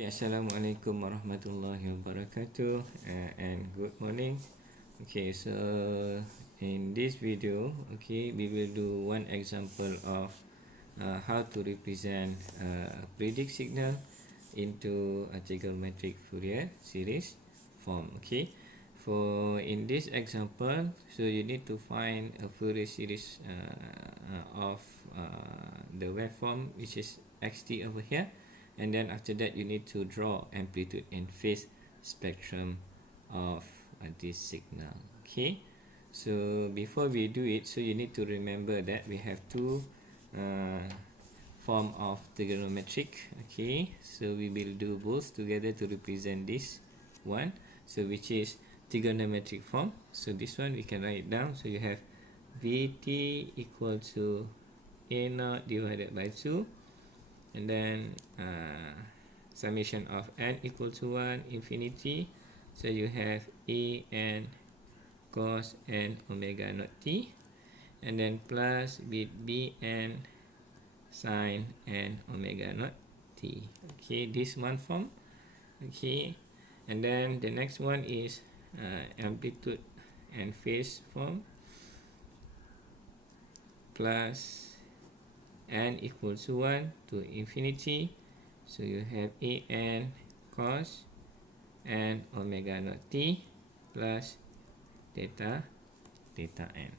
Okay, Assalamualaikum warahmatullahi wabarakatuh and good morning. Okay, so in this video, okay, we will do one example of how to represent predict signal into a trigonometric Fourier series form. Okay, for in this example, so you need to find a Fourier series of the waveform which is xt over here. And then after that you need to draw amplitude and phase spectrum of this signal. Okay, so before we do it, so you need to remember that we have two form of trigonometric. Okay, so we will do both together to represent this one, so which is trigonometric form. So this one we can write it down. So you have Vt equal to A0 divided by 2, and then summation of n equal to 1 infinity. So you have a n cos n omega naught t, and then plus with b n sin n omega naught t. Okay, this one form. Okay, and then the next one is amplitude and phase form, plus n equals to 1 to infinity. So you have a n cos n omega naught t plus theta n.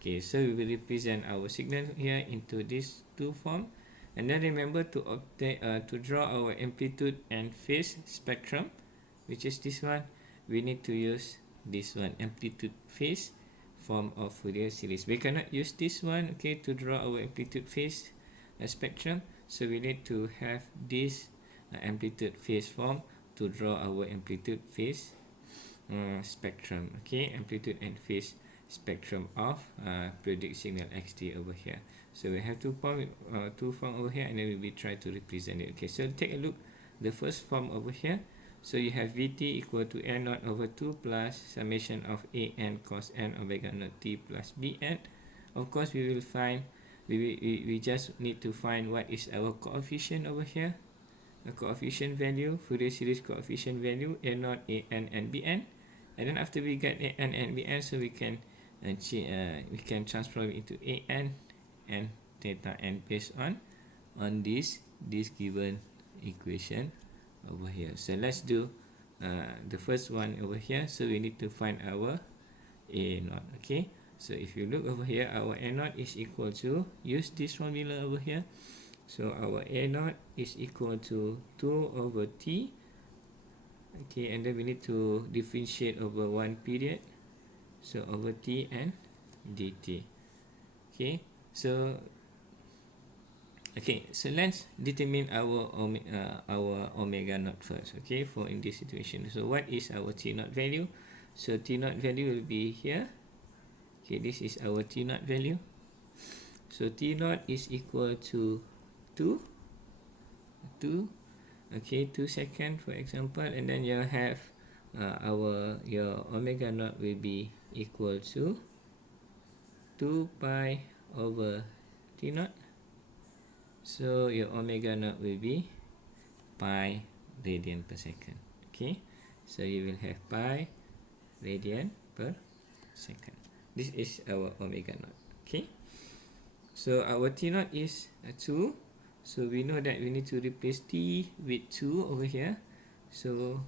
Okay, so we will represent our signal here into these two form, and then remember to obtain to draw our amplitude and phase spectrum, which is this one. We need to use this one, amplitude phase form of Fourier series. We cannot use this one, okay, to draw our amplitude phase spectrum. So we need to have this amplitude phase form to draw our amplitude phase spectrum. Okay, amplitude and phase spectrum of predict signal xt over here. So we have two form over here, and then we will try to represent it. Okay, so take a look the first form over here. So you have Vt equal to n0 over 2 plus summation of a n cos n omega naught t plus bn. Of course, we will find we just need to find what is our coefficient over here, a coefficient value, Fourier series coefficient value a0, an, and bn. And then after we get an and bn, so we can transform it into an and theta n based on this given equation over here. So let's do the first one over here. So we need to find our a0. Okay, so if you look over here, our a0 is equal to, use this formula over here. So our a0 is equal to 2 over t. Okay, and then we need to differentiate over one period, so over t and dt. Okay, so let's determine our omega naught first. Okay, for in this situation, so what is our t naught value? So t naught value will be here. Okay, this is our t naught value. So t naught is equal to 2. Okay, 2 seconds for example, and then you have your omega naught will be equal to 2 pi over t naught. So your omega naught will be pi radian per second. Okay, so you will have pi radian per second. This is our omega naught. Okay, so our t naught is 2. So we know that we need to replace t with 2 over here. So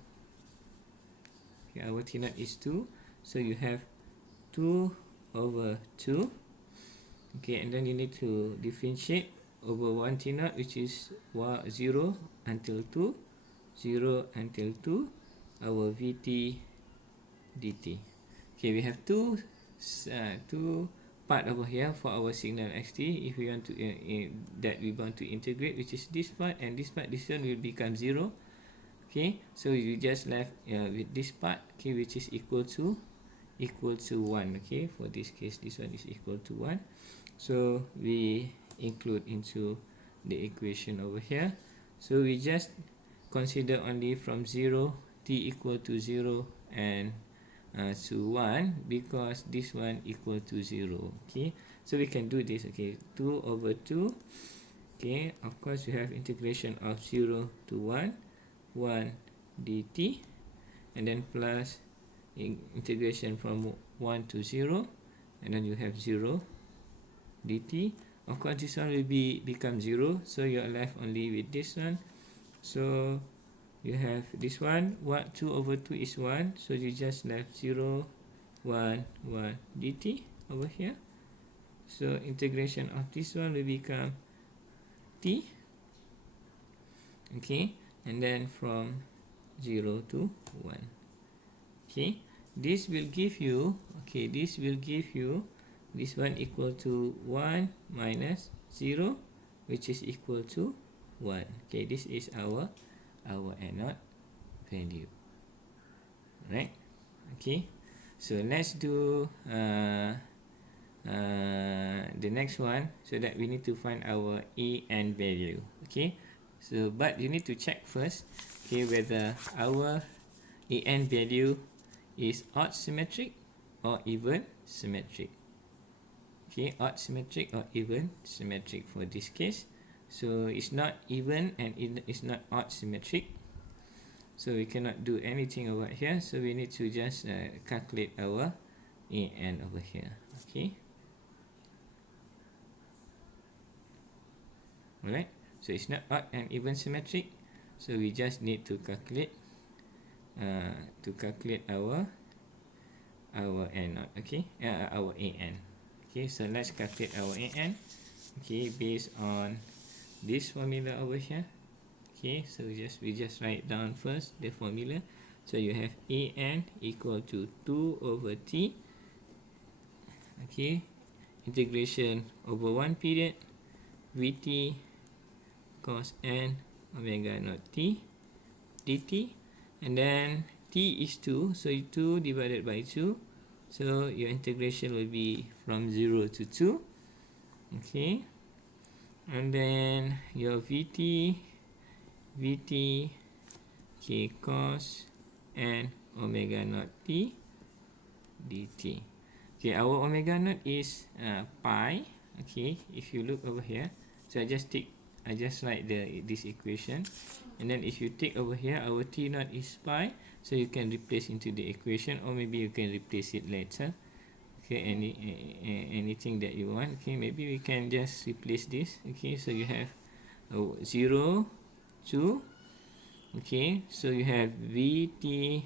okay, our t naught is 2. So you have 2 over 2. Okay, and then you need to differentiate over 1 t naught, which is 0 until 2. 0 until 2, our Vt dt. Okay, we have two part over here for our signal xt. If we want to that we want to integrate, which is this part and this part, this one will become 0. Okay, so you just left with this part, okay, which is equal to 1. Okay, for this case, this one is equal to 1. So we include into the equation over here. So we just consider only from 0, t equal to 0 and to 1, because this one equal to 0. Okay, so we can do this. Okay, 2 over 2. Okay, of course you have integration of 0 to 1 1 dt, and then plus integration from 1 to 0, and then you have 0 dt. Of course this one will become 0, so you are left only with this one. So you have this one, 2 over 2 is 1, so you just left 0 1 1 dt over here. So integration of this one will become t, okay, and then from 0 to 1. Okay, this will give you, this one equal to 1 minus 0, which is equal to 1. Okay, this is our N0 value, right? Okay, so let's do the next one, so that we need to find our En value. Okay, so but you need to check first, okay, whether our En value is odd symmetric or even symmetric. Okay, odd symmetric or even symmetric for this case. So it's not even and it's not odd symmetric, so we cannot do anything over here. So we need to just calculate our En over here. Okay, alright, so it's not odd and even symmetric, so we just need to calculate our N0. Okay, our En. Okay, so let's calculate our En. Okay, based on this formula over here. Okay, so we just write down first the formula. So you have En equal to 2 over t. Okay, integration over 1 period Vt cos n omega naught t dt, and then t is 2, so 2 divided by 2, so your integration will be from 0 to 2. Okay, and then your Vt okay, cos n omega naught t dt. Okay, our omega naught is pi. Okay, if you look over here, so I just write this equation, and then if you take over here, our t naught is pi, so you can replace into the equation, or maybe you can replace it later. Okay, anything that you want. Okay, maybe we can just replace this. Okay, so you have 0 2. Okay, so you have Vt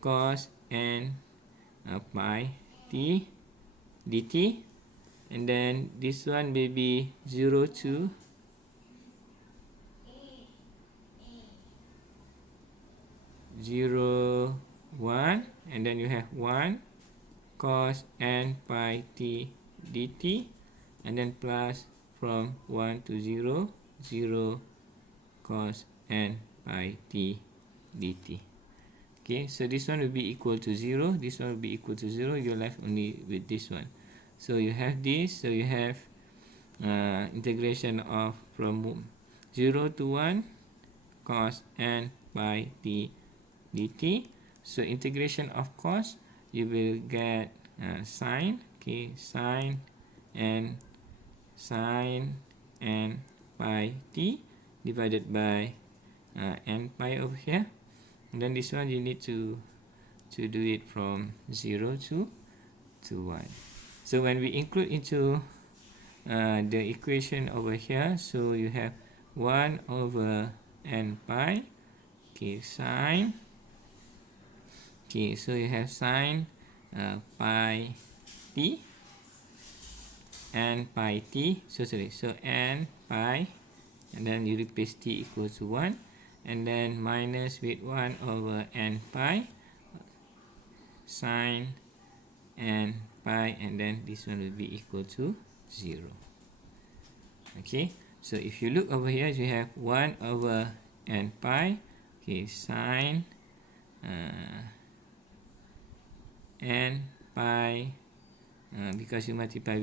cos n pi t dt, and then this one will be 0 2 0 1, and then you have 1 cos n pi t dt, and then plus from 1 to 0 0 cos n pi t dt. Okay, so this one will be equal to 0, this one will be equal to 0, you're left only with this one. So you have this, so you have integration of from 0 to 1 cos n pi t dt. So integration of cos, you will get sine, okay, sine n pi t divided by n pi over here, and then this one you need to do it from 0 to 1. So when we include into the equation over here, so you have 1 over n pi, okay, sine, okay, so you have sine pi t, n pi t, so n pi, and then you replace t equals to 1, and then minus with 1 over n pi sine n pi, and then this one will be equal to 0. Okay, so if you look over here, you have 1 over n pi, okay, sine n pi, because you multiply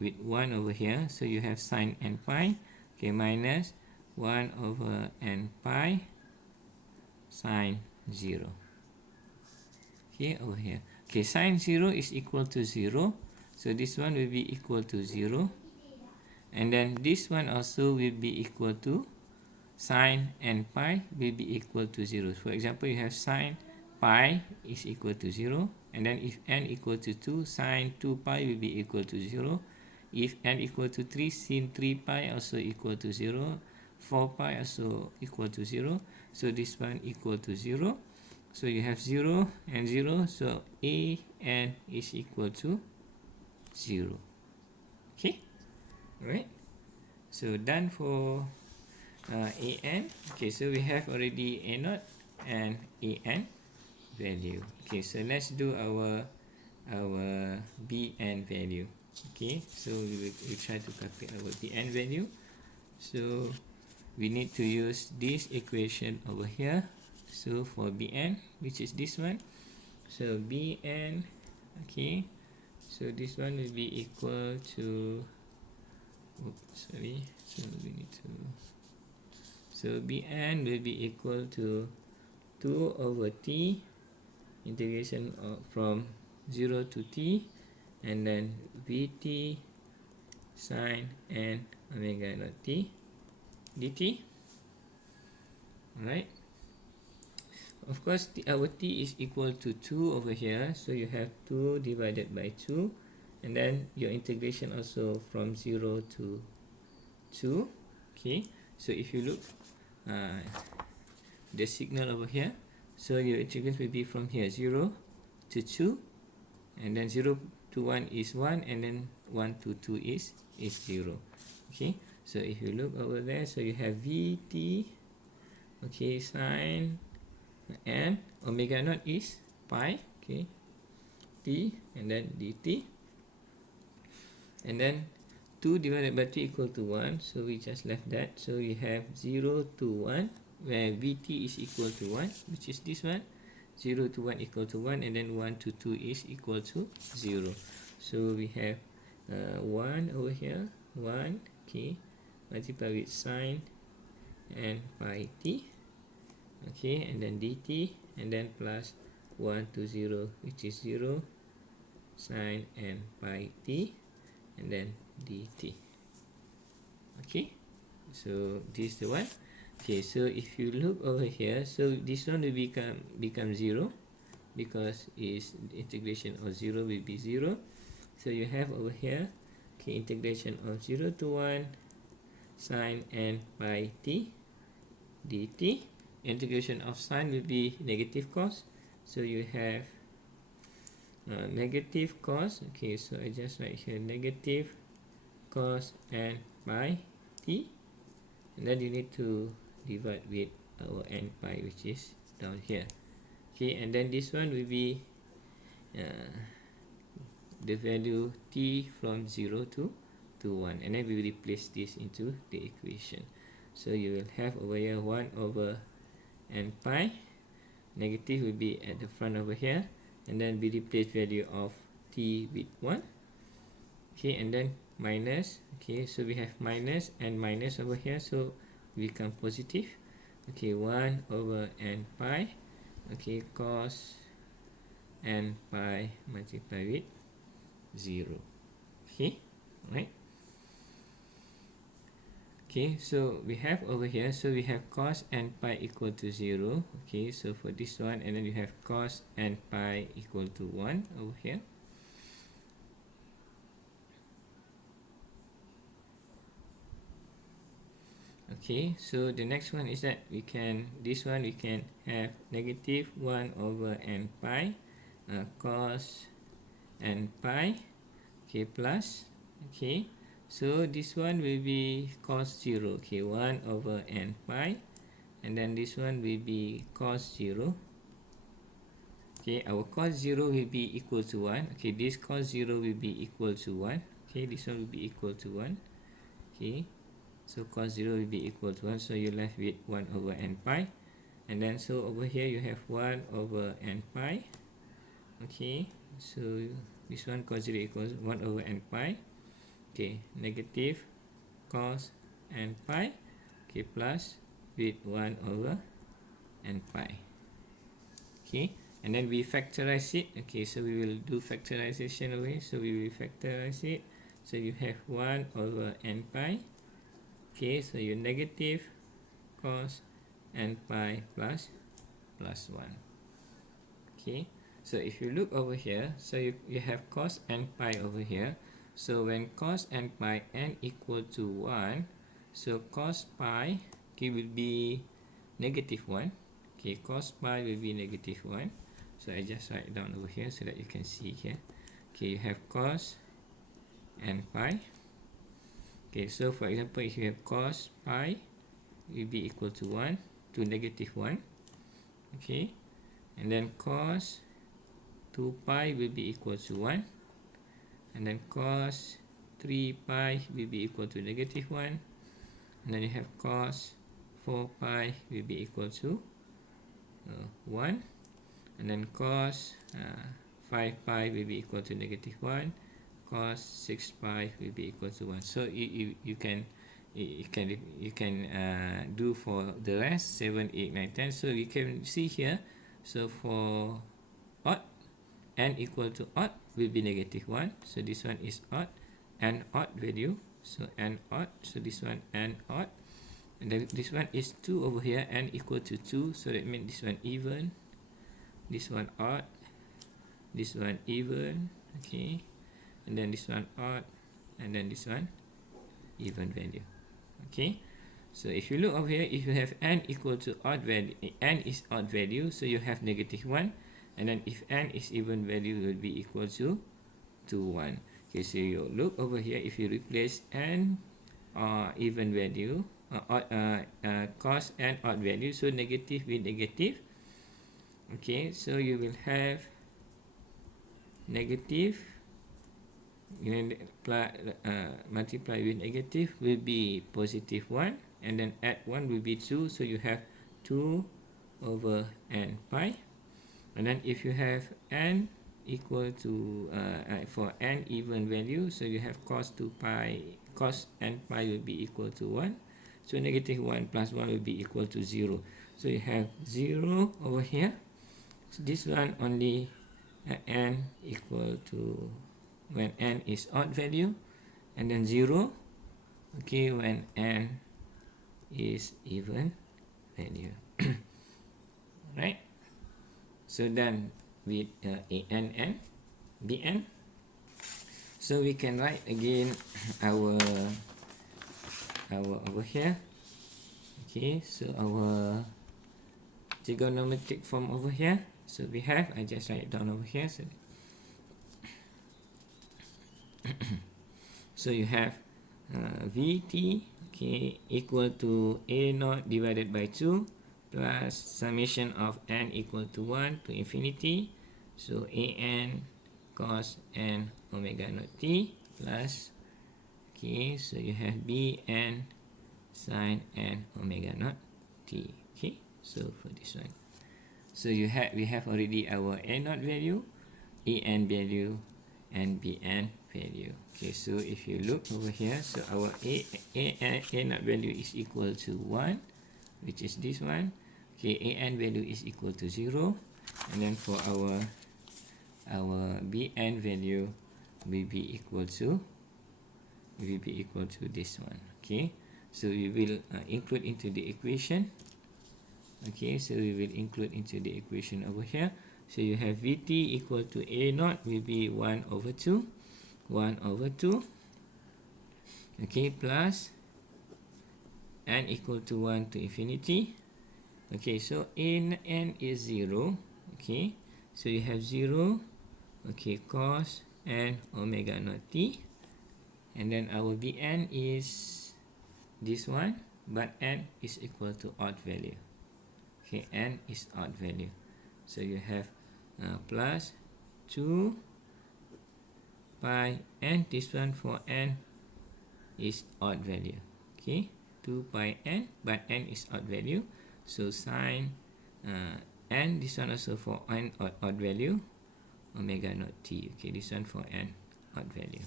with 1 over here, so you have sine n pi, okay, minus 1 over n pi sine 0. Okay, over here. Okay, sine 0 is equal to 0. So this one will be equal to 0. And then this one also will be equal to sine n pi will be equal to 0. For example, you have sine pi is equal to 0, and then if n equal to 2, sine 2 pi will be equal to 0. If n equal to 3, sin 3 pi also equal to 0. 4 pi also equal to 0. So this one equal to 0. So you have 0 and 0. So a n is equal to 0. Okay, alright. So done for a n. Okay, so we have already a naught and a n value. Okay, so let's do our b n value. Okay, so we try to calculate our b n value. So we need to use this equation over here. So for bn, which is this one, so bn, okay, so this one will be equal to, oops, sorry, so we need to, so bn will be equal to 2 over t integration from 0 to t, and then vt sine n omega naught t dt. Alright. Of course, our t is equal to 2 over here, so you have 2 divided by 2, and then your integration also from 0 to 2. Okay, so if you look the signal over here, so your integration will be from here 0 to 2, and then 0 to 1 is 1, and then 1 to 2 is 0. Okay, so if you look over there, so you have vt, okay, sine n omega naught is pi, okay, t, and then dt, and then 2 divided by 2 equal to 1, so we just left that. So we have 0 to 1, where vt is equal to 1, which is this one. 0 to 1 equal to 1, and then 1 to 2 is equal to 0. So we have 1 over here, 1, okay, multiply with sine n pi t, okay, and then dt, and then plus 1 to 0, which is 0 sine n pi t, and then dt. Okay, so this is the one. Okay, so if you look over here, so this one will become 0, because is integration of 0 will be 0. So you have over here, okay, integration of 0 to 1 sine n pi t dt. Integration of sine will be negative cos, so you have negative cos. Okay, so I just write here negative cos n pi t, and then you need to divide with our n pi, which is down here. Okay, and then this one will be the value t from 0 to 1, and then we will replace this into the equation. So you will have over here 1 over n pi, negative will be at the front over here, and then we replace value of t with 1. Okay, and then minus. Okay, so we have minus and minus over here, so become positive. Okay, 1 over n pi, okay, cos n pi multiply with 0. Okay, right. Okay, so we have over here, so we have cos n pi equal to 0. Okay, so for this one, and then you have cos n pi equal to 1 over here. Okay, so the next one is that we can, this one we can have negative 1 over n pi cos n pi, okay, plus, okay, so this one will be cos 0, okay, 1 over n pi, and then this one will be cos 0. Okay, our cos 0 will be equal to 1. Okay, this cos 0 will be equal to 1. Okay, this one will be equal to 1. Okay, so cos 0 will be equal to 1, so you're left with 1 over n pi, and then so over here you have 1 over n pi. Okay, so this one cos 0 equals 1 over n pi. Okay, negative cos n pi, okay, plus with 1 over n pi. Okay, and then we factorize it. Okay, so we will do factorization over here, so we will factorize it. So you have 1 over n pi. Okay, so your negative cos n pi plus 1. Okay, so if you look over here, so you have cos n pi over here. So when cos n pi n equal to 1, so cos pi, okay, will be negative 1. Okay, cos pi will be negative 1. So I just write down over here so that you can see here. Okay, you have cos n pi. Okay, so for example, if you have cos pi will be equal to 1 to negative 1. Okay, and then cos 2 pi will be equal to 1, and then cos 3 pi will be equal to negative 1, and then you have cos 4 pi will be equal to 1, and then cos 5 pi will be equal to negative 1, cos 6 pi will be equal to 1. So you can do for the rest 7, 8, 9, 10. So you can see here, so for odd, n equal to odd will be negative 1. So this one is odd, n odd value. So n odd, so this one n odd. And then this one is 2 over here, n equal to 2. So that means this one even, this one odd, this one even. Okay, and then this one odd, and then this one even value. Okay, so if you look over here, if you have n equal to odd value, n is odd value, so you have negative 1. And then if n is even value, will be equal to 1. Okay, so you look over here, if you replace n even value, cos n odd value, so negative with negative. Okay, so you will have negative, multiply with negative will be positive 1, and then add 1 will be 2, so you have 2 over n pi. And then if you have n equal to for n even value, so you have cos 2 pi, cos n pi will be equal to 1, so negative 1 plus 1 will be equal to 0. So you have 0 over here. So this one only n equal to when n is odd value, and then 0, okay, when n is even value. Right, so done with an and bn. So we can write again our over here. Okay, so our trigonometric form over here. So we have, I just write it down over here. So you have Vt, okay, equal to A naught divided by 2 plus summation of n equal to 1 to infinity. So an cos n omega naught t plus, okay, so you have bn sin n omega naught t. Okay, so for this one, so we have already our a naught value, an value, and bn value. Okay, so if you look over here, so our a naught value is equal to 1, which is this one. Okay, an value is equal to 0, and then for our bn value will be equal to this one. Okay, so we will include into the equation. Okay, so we will include into the equation over here. So you have Vt equal to a naught will be 1 over 2, okay, plus n equal to 1 to infinity. Okay, so n is 0. Okay, so you have 0, okay, cos n omega naught t, and then our bn is this one, but n is equal to odd value. Okay, n is odd value, so you have plus 2 pi n. This one for n is odd value. Okay, 2 pi n, but n is odd value, so sin n, this one also for n odd value, omega naught t. Okay, this one for n odd value.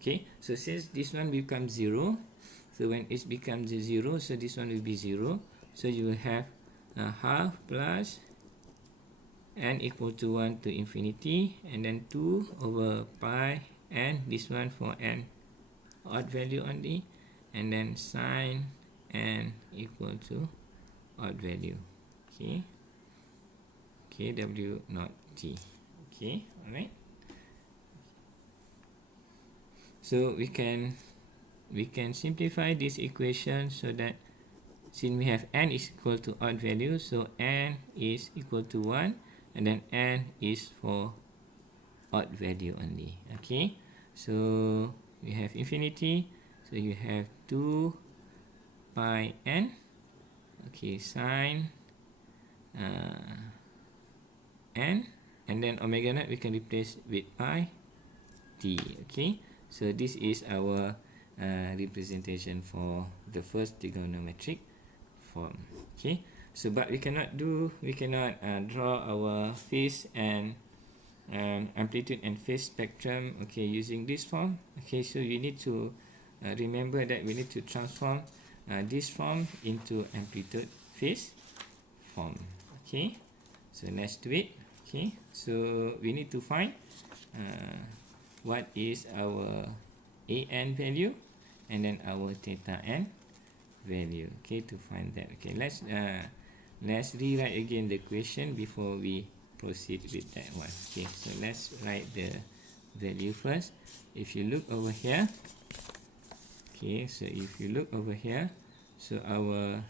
Okay, so since this one becomes 0, so when it becomes 0, so this one will be 0, so you will have half plus n equal to 1 to infinity, and then 2 over pi n, this one for n odd value only, and then sin n equal to odd value. Okay, w not t. Okay, alright. So we can simplify this equation so that since we have n is equal to odd value, so n is equal to 1, and then n is for odd value only. Okay, so we have infinity, so you have 2 pi n, okay, sine n, and then omega naught we can replace with pi t. Okay, so this is our representation for the first trigonometric form. Okay, so but we cannot draw our phase and amplitude and phase spectrum, okay, using this form. Okay, so you need to remember that we need to transform this form into amplitude phase form. Okay, so let's do it. Okay, so we need to find what is our an value and then our theta n value. Okay, to find that. Okay, let's rewrite again the question before we proceed with that one. Okay, so let's write the value first. If you look over here, okay, so if you look over here, so our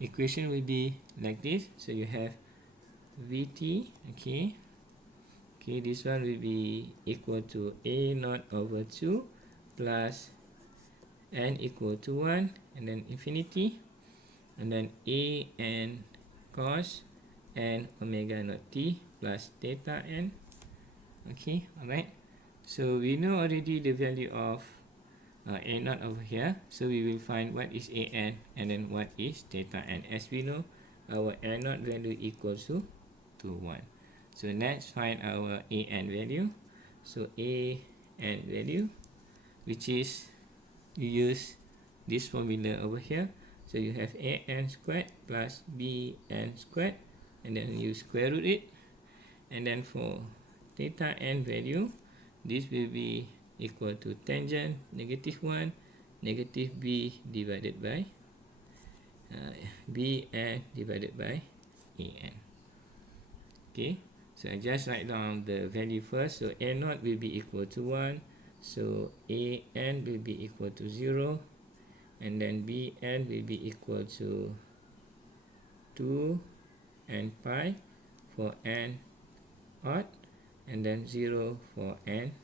equation will be like this. So you have Vt, okay, this one will be equal to a naught over 2 plus n equal to 1, and then infinity, and then a n cos n omega naught t plus theta n. Okay, alright. So we know already the value of a naught over here, so we will find what is a n and then what is theta n. As we know, our a naught value equals to 1. So let's find our a n value. So a n value, which is, you use this formula over here. So you have a n squared plus b n squared, and then you square root it. And then for theta n value, this will be equal to tangent -1 negative b divided by b n divided by a n. Okay, so I just write down the value first. So a naught will be equal to 1, so a n will be equal to 0, and then b n will be equal to 2 and pi for n odd, and then 0 for n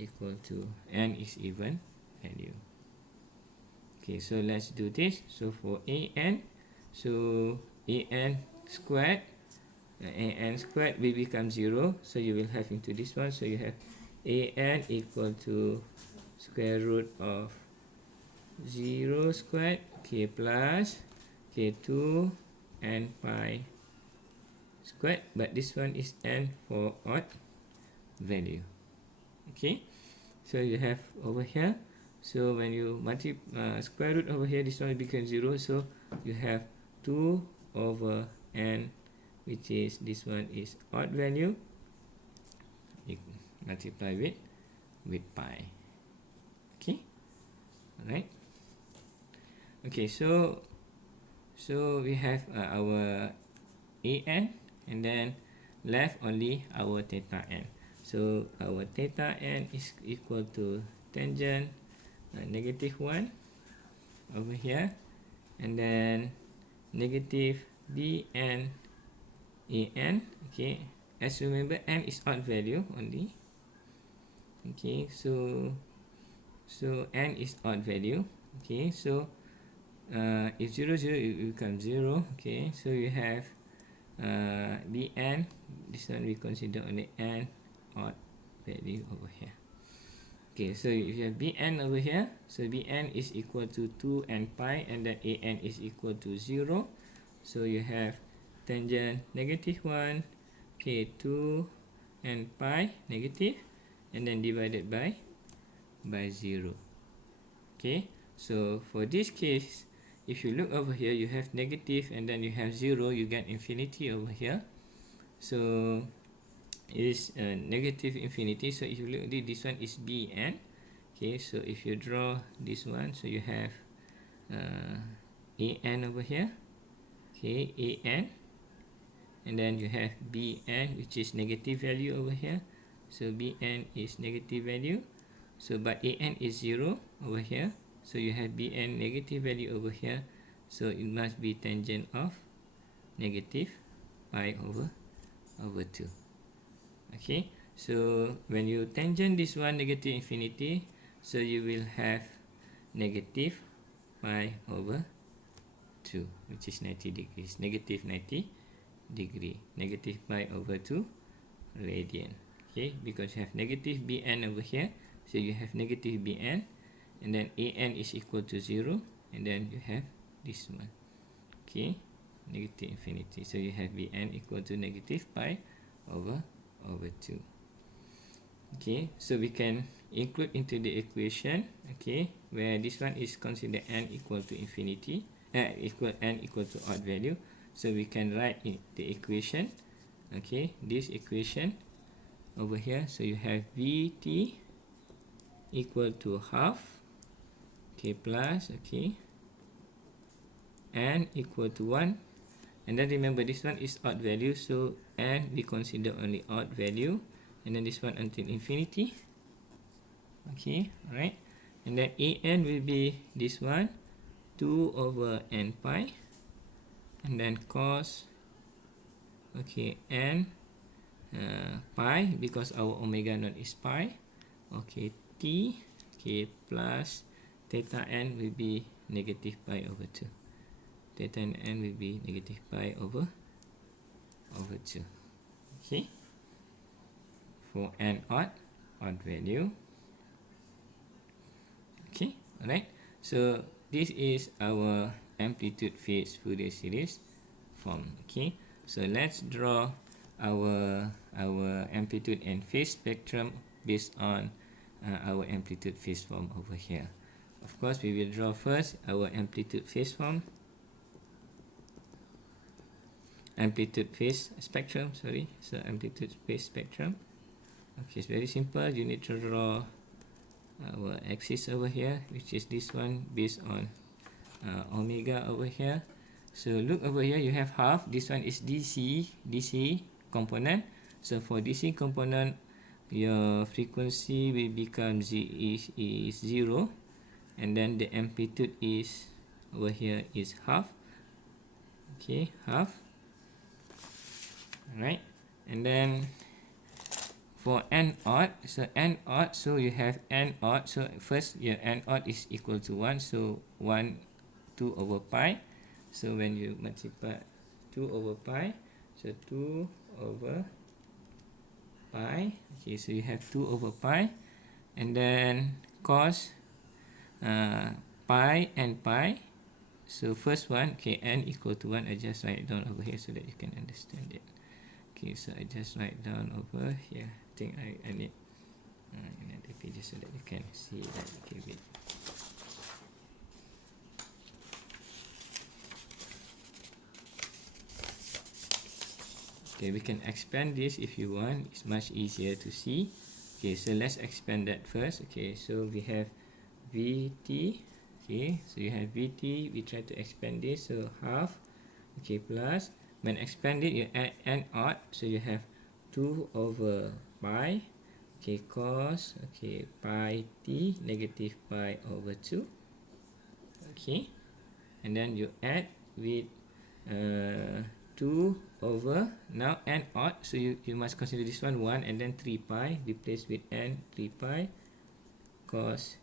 equal to n is even value. Okay, so let's do this. So for a n, so a n squared will become 0, so you will have into this one. So you have a n equal to square root of 0 squared, okay, plus, okay, 2 and pi squared, but this one is n for odd value. Okay, so you have over here, so when you square root over here, this one will become 0, so you have 2 over n, which is, this one is odd value, you multiply with pi. Okay, alright. Okay, so we have our an, and then left only our theta n. So our theta n is equal to tangent -1 over here, and then negative bn an. Okay, as you remember, n is odd value only. Okay, so n is odd value. Okay, so if 0 0, it becomes 0. Okay, so you have bn, this one we consider only n odd value over here. Okay, so if you have bn over here, so bn is equal to 2 and pi, and then an is equal to 0. So you have tangent -1, okay, 2 and pi negative, and then divided by 0. Okay, so for this case, if you look over here, you have negative and then you have 0, you get infinity over here. So it is negative infinity. So if you look at this one is bn. Okay, so if you draw this one, so you have an over here. Okay, an, and then you have bn, which is negative value over here. So bn is negative value. So but an is 0 over here. So you have bn negative value over here. So it must be tangent of negative pi over 2. Okay, so when you tangent this one negative infinity, so you will have negative pi over 2, which is 90 degrees, negative 90 degree, negative pi over 2 radian. Okay, because you have negative bn over here, so you have negative bn, and then an is equal to 0, and then you have this one. Okay, negative infinity, so you have bn equal to negative pi over 2. Okay, so we can include into the equation, okay, where this one is considered n equal to infinity, n equal to odd value. So we can write in the equation, okay, this equation over here. So you have Vt equal to half, okay, plus, okay, n equal to 1, and then remember this one is odd value, so n we consider only odd value, and then this one until infinity. Okay, alright, and then an will be this one, 2 over n pi, and then cos, okay, n pi, because our omega naught is pi, okay, t, okay, plus theta n will be negative pi over 2. Theta n will be negative pi over 2. Okay, for n odd value. Okay, alright, so this is our amplitude phase Fourier series form. Okay, so let's draw our amplitude and phase spectrum based on our amplitude phase form over here. Of course, we will draw first our amplitude phase form, amplitude phase spectrum, sorry, so amplitude phase spectrum. Okay, it's very simple. You need to draw our axis over here, which is this one based on omega over here. So look over here, you have half. This one is DC component. So for DC component, your frequency will become is 0, and then the amplitude is over here is half. Okay, half. Alright, and then for n odd, so n odd, so you have n odd. So first your n odd is equal to 1, so 2 over pi. So when you multiply 2 over pi, so 2 over pi, okay, so you have 2 over pi, and then cos pi and pi. So first one, okay, n equal to 1, I just write it down over here so that you can understand it. Okay, so I just write down over here. I think I need another page so that you can see that. Okay, wait. Okay, we can expand this if you want. It's much easier to see. Okay, so let's expand that first. Okay, so we have Vt. Okay, so you have Vt. We try to expand this. So half. Okay, plus. When expanded, you add n odd. So you have 2 over pi. Okay, cos. Okay, pi t negative pi over 2. Okay, and then you add with 2 over, now n odd, so you must consider this one 1, and then 3 pi, replace with n, 3 pi, cos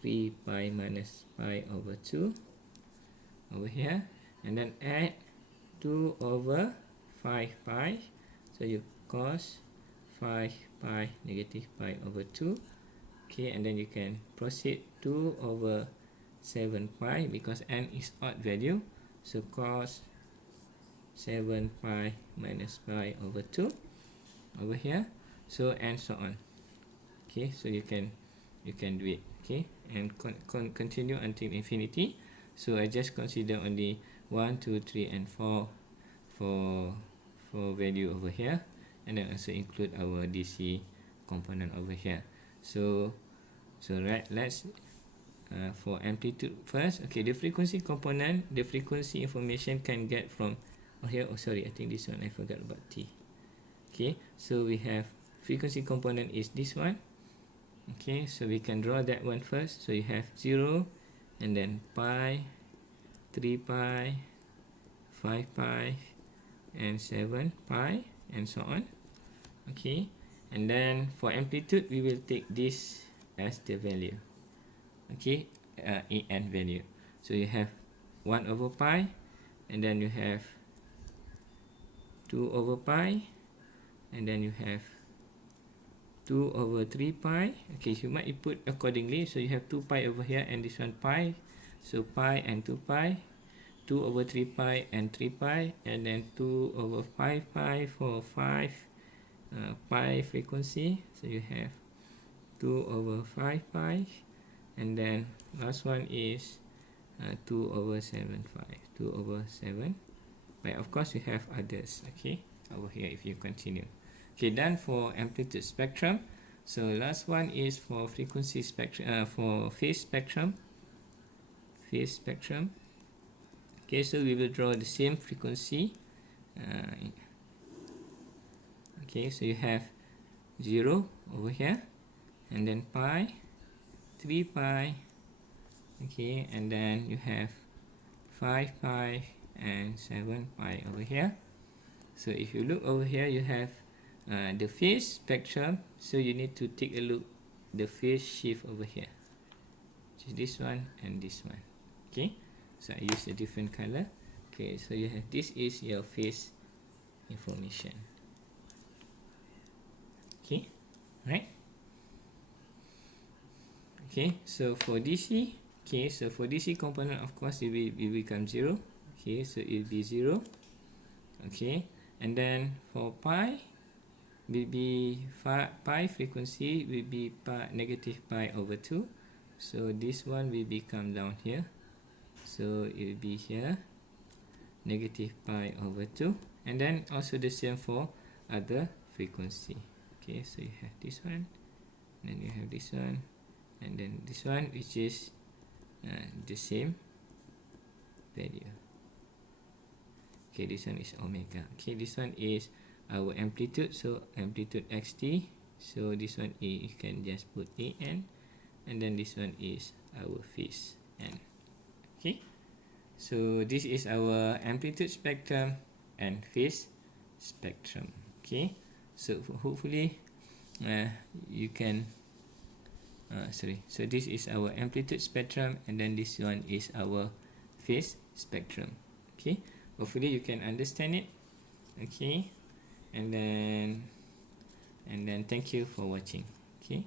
3 pi minus pi over 2 over here, and then add 2 over 5 pi, so you cos 5 pi negative pi over 2. Okay, and then you can proceed 2 over 7 pi, because n is odd value, so cos 7 pi minus pi over 2 over here, so and so on. Okay, so you can do it. Okay, and continue until infinity. So I just consider only 1, 2, 3 and 4 for value over here, and then also include our DC component over here. So right, let's for amplitude first. Okay, the frequency component, the frequency information can get from here. Oh, sorry, I think this one I forgot about T. Okay, so we have frequency component is this one. Okay, so we can draw that one first. So you have 0, and then pi, 3 pi, 5 pi, and 7 pi, and so on. Okay, and then for amplitude, we will take this as the value. Okay, an value. So you have 1 over pi, and then you have 2 over pi, and then you have 2 over 3 pi. Okay, so you might put accordingly. So you have 2 pi over here, and this one pi. So pi and 2 pi, 2 over 3 pi and 3 pi, and then 2 over 5 pi for 5 pi frequency. So you have 2 over 5 pi, and then last one is 2 over 7 pi, 2 over 7 pi. Of course, you have others, okay, over here if you continue. Okay, done for amplitude spectrum. So last one is for frequency spectrum, for phase spectrum. Phase spectrum. Okay, so we will draw the same frequency. Okay, so you have 0 over here, and then pi, 3 pi, okay, and then you have 5 pi and 7 pi over here. So if you look over here, you have the phase spectrum. So you need to take a look the phase shift over here, which is this one and this one. Okay, so I use a different color. Okay, so you have, this is your phase information. Okay, right? Okay, so for DC, okay, so for DC component, of course, it will become 0. Okay, so it will be 0. Okay, and then for pi, will be pi frequency will be pi, negative pi over 2. So this one will become down here. So it will be here, negative pi over 2. And then also the same for other frequency. Okay, so you have this one, then you have this one, and then this one, which is the same value. Okay, this one is omega. Okay, this one is our amplitude, so amplitude xt. So this one is, you can just put an, and then this one is our phase n. Okay, so this is our amplitude spectrum and phase spectrum. Okay, so hopefully you can so this is our amplitude spectrum, and then this one is our phase spectrum. Okay, hopefully you can understand it. Okay, and then thank you for watching. Okay.